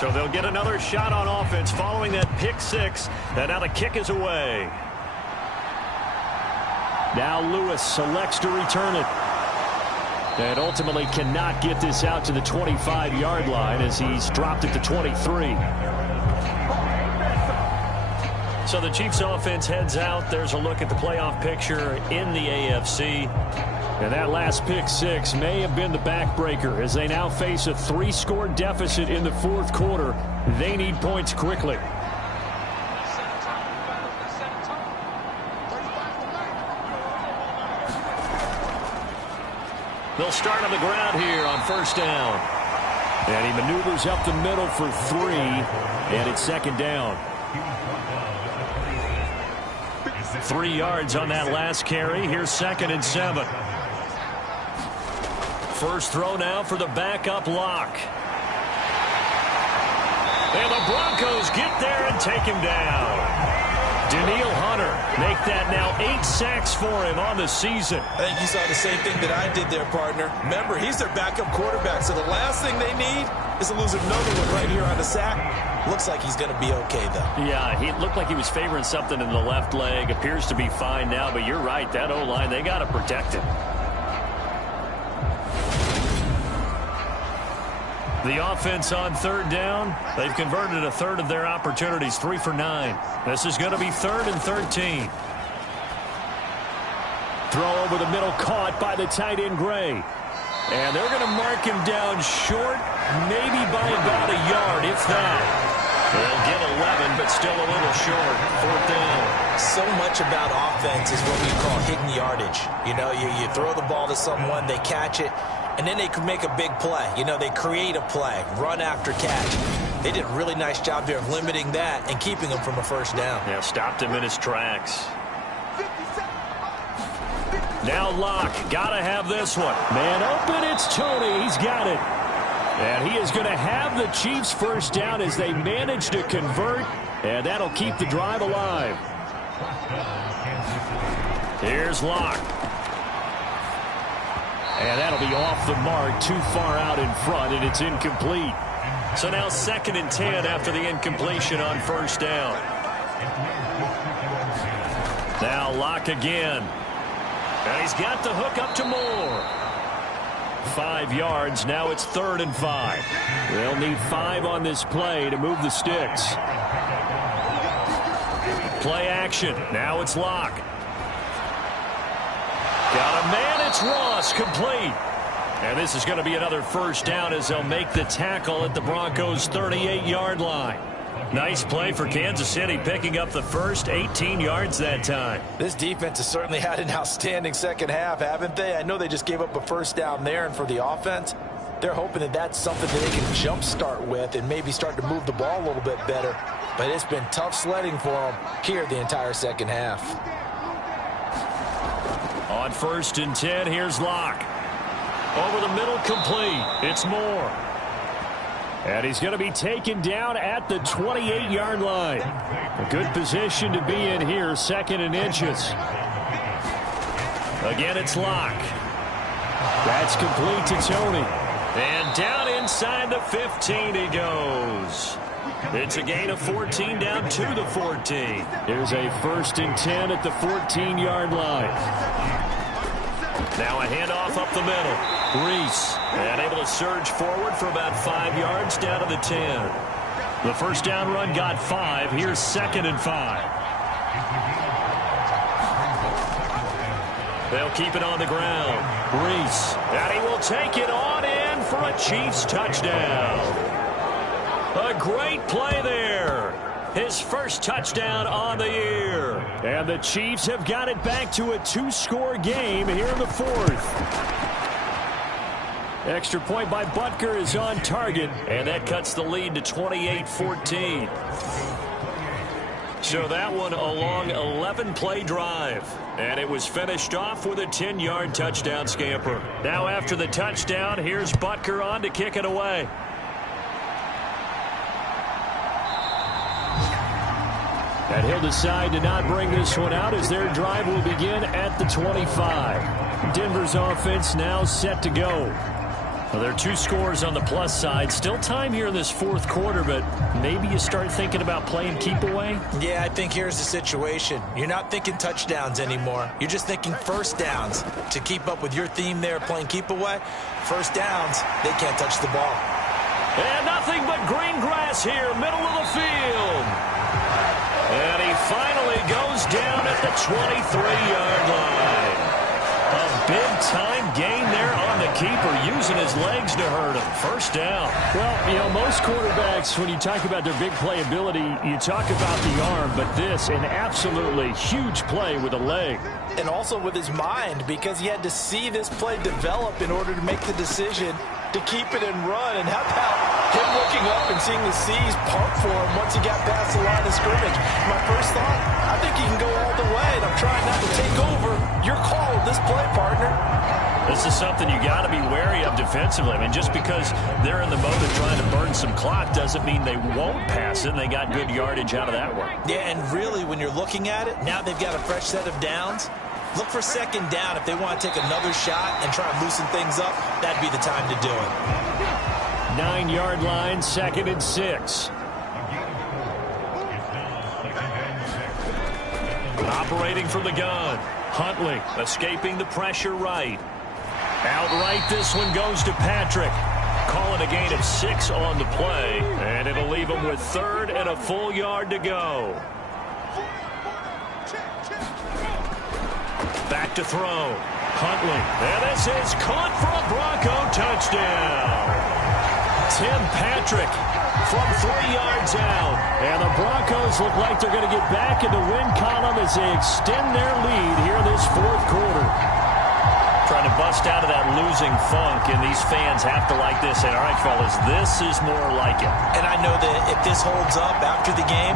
So they'll get another shot on offense following that pick 6, and now the kick is away. Now Lewis selects to return it. And ultimately cannot get this out to the 25-yard line as he's dropped it to 23. So the Chiefs offense heads out. There's a look at the playoff picture in the AFC. And that last pick 6 may have been the backbreaker as they now face a 3-score deficit in the 4th quarter. They need points quickly. They'll start on the ground here on first down. And he maneuvers up the middle for 3, and it's 2nd down. 3 yards on that last carry. Here's 2nd and 7. First throw now for the backup Locke. And the Broncos get there and take him down. Danielle Hunter make that now 8 sacks for him on the season. I think you saw the same thing that I did there, partner. Remember, he's their backup quarterback, so the last thing they need is to lose another one right here on the sack. Looks like he's going to be okay, though. Yeah, he looked like he was favoring something in the left leg. Appears to be fine now, but you're right. That O-line, they got to protect him. The offense on 3rd down. They've converted a third of their opportunities, 3 for 9. This is going to be 3rd and 13. Throw over the middle, caught by the tight end Gray. And they're going to mark him down short, maybe by about a yard, if that. They'll get 11, but still a little short. 4th down. So much about offense is what we call hidden yardage. You know, you throw the ball to someone, they catch it, and then they can make a big play. You know, they create a play, run after catch. They did a really nice job there of limiting that and keeping him from a first down. Yeah, stopped him in his tracks. Now Locke, got to have this one. Man open, it's Tony. He's got it. And he is going to have the Chiefs first down as they manage to convert, and that'll keep the drive alive. Here's Locke. And that'll be off the mark, too far out in front, and it's incomplete. So now 2nd and 10 after the incompletion on first down. Now Locke again. And he's got the hook up to Moore. 5 yards. Now it's 3rd and 5. They'll need 5 on this play to move the sticks. Play action. Now it's Locke. Got a man. It's Ross. Complete. And this is going to be another first down as they'll make the tackle at the Broncos' 38-yard line. Nice play for Kansas City, picking up the first 18 yards that time. This defense has certainly had an outstanding second half, haven't they? I know they just gave up a first down there, and for the offense, they're hoping that that's something that they can jumpstart with and maybe start to move the ball a little bit better. But it's been tough sledding for them here the entire second half. On 1st and 10, here's Locke. Over the middle, complete. It's Moore. And he's going to be taken down at the 28-yard line. A good position to be in here, 2nd and inches. Again, it's Locke. That's complete to Tony. And down inside the 15 he goes. It's a gain of 14 down to the 14. Here's a 1st and 10 at the 14-yard line. Now a handoff up the middle. Reese, and able to surge forward for about 5 yards down to the 10. The first down run got 5. Here's 2nd and 5. They'll keep it on the ground. Reese, and he will take it on in for a Chiefs touchdown. A great play there. His first touchdown on the year. And the Chiefs have got it back to a 2-score game here in the 4th. Extra point by Butker is on target, and that cuts the lead to 28-14. So that one a long 11-play drive, and it was finished off with a 10-yard touchdown scamper. Now after the touchdown, here's Butker on to kick it away. And he'll decide to not bring this one out as their drive will begin at the 25. Denver's offense now set to go. Well, there are 2 scores on the plus side. Still time here in this 4th quarter, but maybe you start thinking about playing keep away? Yeah, I think here's the situation. You're not thinking touchdowns anymore. You're just thinking first downs. To keep up with your theme there, playing keep away, first downs, they can't touch the ball. And nothing but green grass here, middle of the field. And he finally goes down at the 23-yard line. A big-time gain there on the keeper using his legs to hurt him. First down. Well, you know, most quarterbacks, when you talk about their big playability, you talk about the arm, but this, an absolutely huge play with a leg. And also with his mind, because he had to see this play develop in order to make the decision to keep it and run. And how about him looking up and seeing the C's pump for him once he got past the line of scrimmage? My first thought, I think he can go all the way, and I'm trying not to take over your call with this play, partner. This is something you got to be wary of defensively. I mean, just because they're in the mode of trying to burn some clock doesn't mean they won't pass it, and they got good yardage out of that one. Yeah, and really, when you're looking at it, now they've got a fresh set of downs. Look for second down if they want to take another shot and try and loosen things up. That'd be the time to do it. 9-yard line, 2nd and 6. Operating from the gun. Huntley escaping the pressure right. Outright, this one goes to Patrick. Calling a gain of 6 on the play, and it'll leave him with 3rd and a full yard to go. Back to throw. Huntley. And this is caught for a Bronco touchdown. Tim Patrick from 3 yards out. And the Broncos look like they're going to get back in the win column as they extend their lead here in this 4th quarter. Trying to bust out of that losing funk, and these fans have to like this. And all right, fellas, this is more like it. And I know that if this holds up after the game,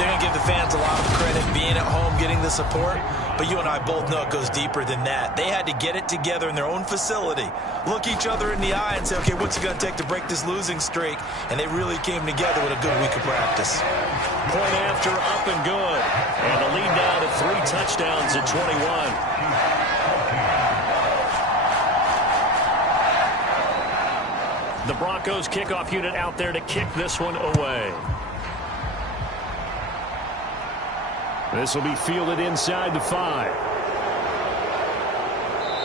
they're going to give the fans a lot of credit being at home, getting the support. But you and I both know it goes deeper than that. They had to get it together in their own facility, look each other in the eye and say, okay, what's it going to take to break this losing streak? And they really came together with a good week of practice. Point after, up and good. And the lead now to 3 touchdowns at 21. The Broncos kickoff unit out there to kick this one away. This will be fielded inside the 5.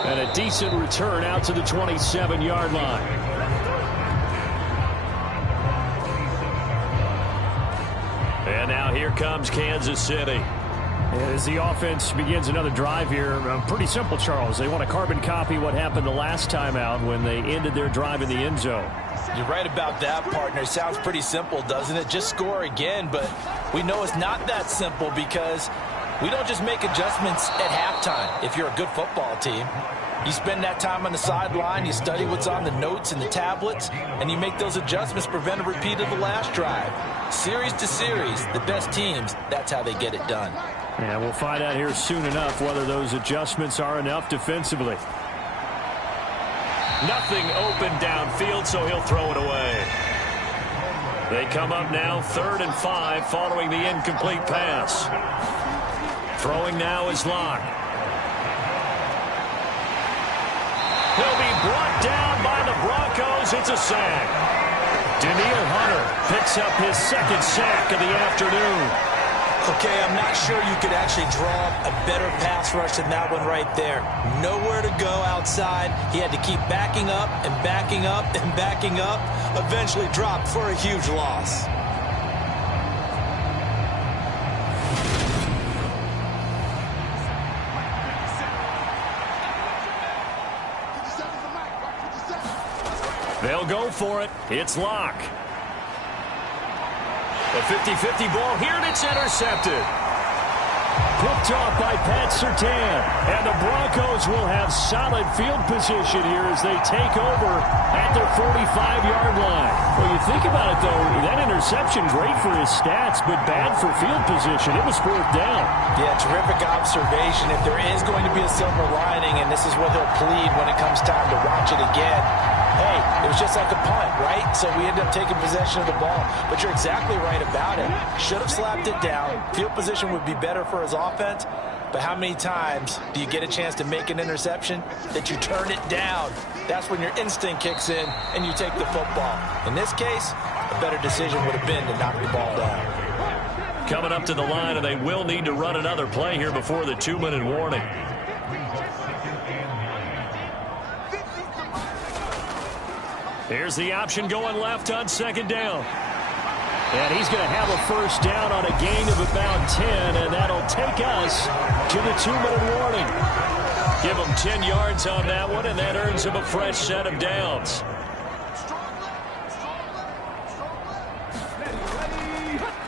And a decent return out to the 27-yard line. And now here comes Kansas City. As the offense begins another drive here, pretty simple, Charles. They want to carbon copy what happened the last time out when they ended their drive in the end zone. You're right about that, partner. Sounds pretty simple, doesn't it? Just score again, but we know it's not that simple because we don't just make adjustments at halftime if you're a good football team. You spend that time on the sideline, you study what's on the notes and the tablets, and you make those adjustments, prevent a repeat of the last drive. Series to series, the best teams, that's how they get it done. Yeah, we'll find out here soon enough whether those adjustments are enough defensively. Nothing open downfield, so he'll throw it away. They come up now 3rd and 5 following the incomplete pass. Throwing now is Locke. He'll be brought down by the Broncos. It's a sack. Daniil Hunter picks up his 2nd sack of the afternoon. Okay, I'm not sure you could actually draw a better pass rush than that one right there. Nowhere to go outside. He had to keep backing up and backing up and backing up. Eventually dropped for a huge loss. They'll go for it. It's Locke. A 50-50 ball here, and it's intercepted. Picked off by Pat Surtain. And the Broncos will have solid field position here as they take over at their 45-yard line. Well, you think about it, though, that interception, great for his stats, but bad for field position. It was 4th down. Yeah, terrific observation. If there is going to be a silver lining, and this is what he'll plead when it comes time to watch it again, hey, it was just like a punt, right? So we ended up taking possession of the ball. But you're exactly right about it. Should have slapped it down. Field position would be better for his offense. But how many times do you get a chance to make an interception that you turn it down? That's when your instinct kicks in and you take the football. In this case, a better decision would have been to knock the ball down. Coming up to the line, and they will need to run another play here before the 2-minute warning. Here's the option going left on 2nd down. And he's going to have a 1st down on a gain of about 10, and that'll take us to the 2-minute warning. Give him 10 yards on that one, and that earns him a fresh set of downs.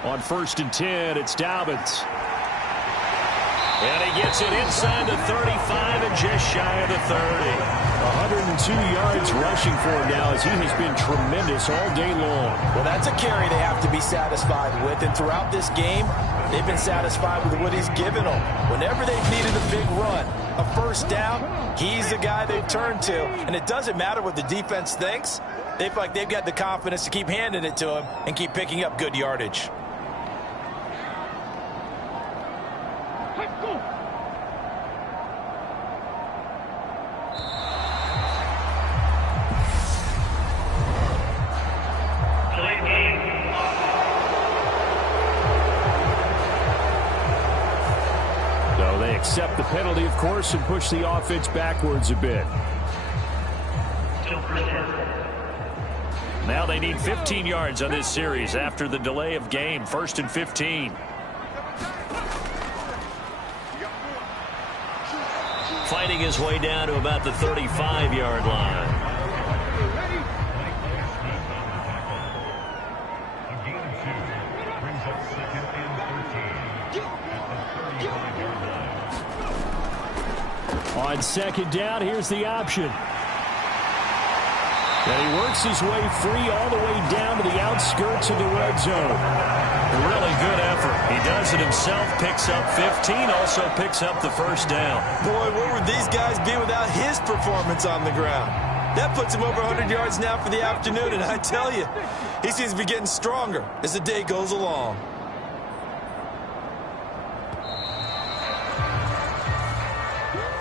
On 1st and 10, it's Dobbins. And he gets it inside the 35 and just shy of the 30. 102 yards rushing for him now as he has been tremendous all day long. Well, that's a carry they have to be satisfied with. And throughout this game, they've been satisfied with what he's given them. Whenever they've needed a big run, a first down, he's the guy they've turned to. And it doesn't matter what the defense thinks. They feel like they've got the confidence to keep handing it to him and keep picking up good yardage. Accept the penalty, of course, and push the offense backwards a bit. Now they need 15 yards on this series after the delay of game. 1st and 15. Fighting his way down to about the 35-yard line. On 2nd down, here's the option. And he works his way free all the way down to the outskirts of the red zone. A really good effort. He does it himself, picks up 15, also picks up the first down. Boy, where would these guys be without his performance on the ground? That puts him over 100 yards now for the afternoon, and I tell you, he seems to be getting stronger as the day goes along.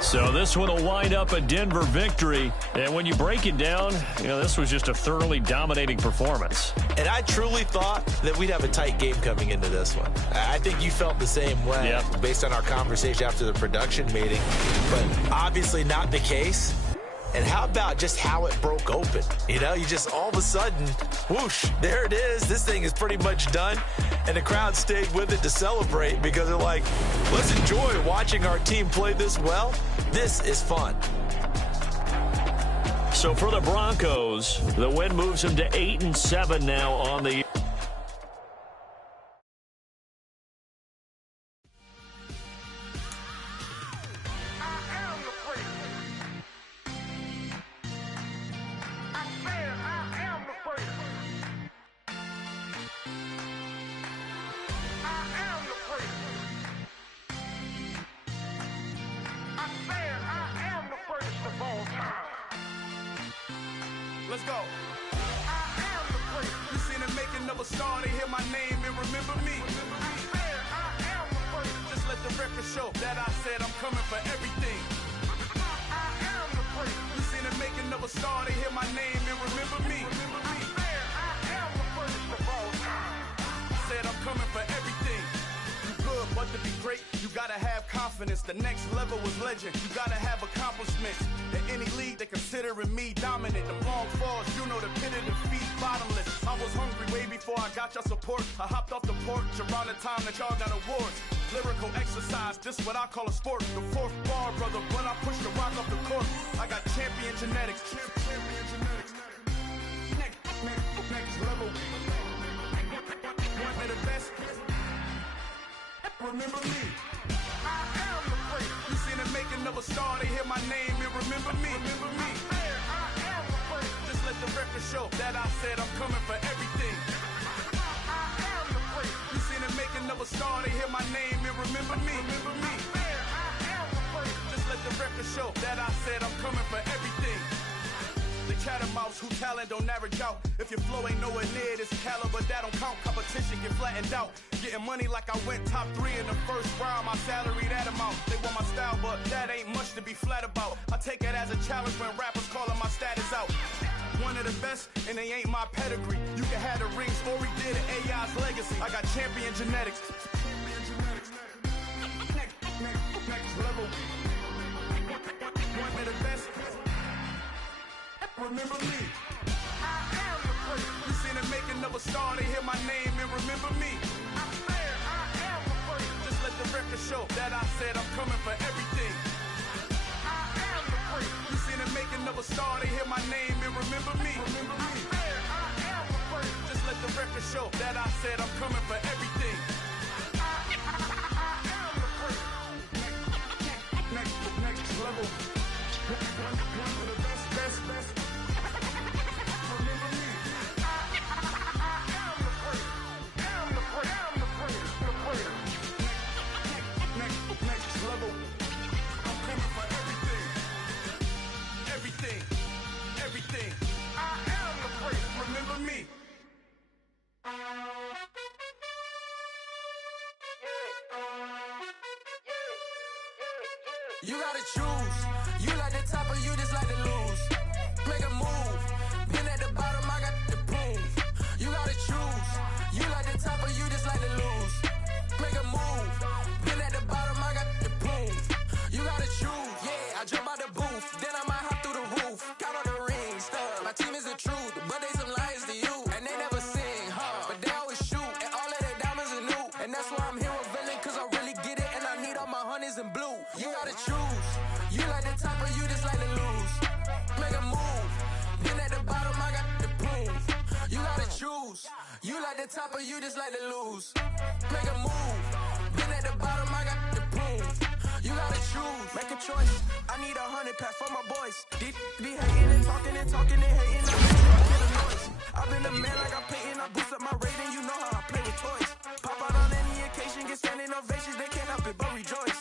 So this one will wind up a Denver victory. And when you break it down, this was just a thoroughly dominating performance. And I truly thought that we'd have a tight game coming into this one. I think you felt the same way based on our conversation after the production meeting. But obviously not the case. And how about just how it broke open? You just all of a sudden, whoosh, there it is. This thing is pretty much done. And the crowd stayed with it to celebrate because they're like, let's enjoy watching our team play this well. This is fun. So for the Broncos, the win moves them to 8-7 now on the Let's go. I am the great. You seen the making of a star, they hear my name and remember me. I am the great. Just let the record show that I said I'm coming for everything. I am the great. You seen the making of a star, they hear my name and remember me. I am the greatest of all time. Said I'm coming for everything. You good, but to be great, you gotta have confidence. The next level was legend. You gotta have accomplishments. In any league, they considering me dominant. The long falls, the pit of defeat, bottomless. I was hungry way before I got your support. I hopped off the porch around the time that y'all got awards. Lyrical exercise, this what I call a sport. The 4th bar, brother, when I push the rock off the court. I got champion genetics. Champion genetics. Next level. One of the best. Remember me. I am the great. You seen the making of a star, they hear my name and remember me. Remember me. I am the great. Just let the record show that I said I'm coming for everything. I am the great. You seen the making of a star, they hear my name and remember me. Remember me. I am the great. Just let the record show that I said I'm coming for everything. The catamounts who talent don't average out. If your flow ain't nowhere near this caliber, that don't count. Competition get flattened out. Getting money like I went top 3 in the first round. My salary that amount. They want my style, but that ain't much to be flat about. I take it as a challenge when rappers calling my status out. One of the best, and they ain't my pedigree. You can have the rings, or we did it, AI's legacy. I got champion genetics. Next level. One of the best. Remember me. I am the great. You seen the making of a star, they hear my name and remember me. I am the great. Just let the record show that I said I'm coming for everything. I level. One of the best. Remember me. I am the great. Next level. I'm coming for everything. I am the great. Remember me. You gotta choose. You like the top or you just like to lose. Make a move. Been at the bottom, I got the proof. You gotta choose. You like the top or you just like to lose. Make a move. Been at the bottom, I got the proof. You gotta choose. Yeah, I jump out the booth. Then I might hop through the roof. Count on the ring stuff. My team is the truth, but they some liars to you. And they never sing, but they always shoot. And all of their diamonds are new. And that's why I'm here with villain, cause I really get it. And I need all my honeys in blue. You gotta choose. You like the top or you just like to lose. Make a move. Been at the bottom, I got the proof. You gotta choose. You like the top or you just like to lose. Make a move. Been at the bottom, I got the proof. You gotta choose. Make a choice. I need 100 pack for my boys. These be hating and talking and hating. I get a noise. I've been a man like I'm Peyton. I boost up my rating. You know how I play with toys. Pop out on any occasion, get standing ovations. They can't help it but rejoice.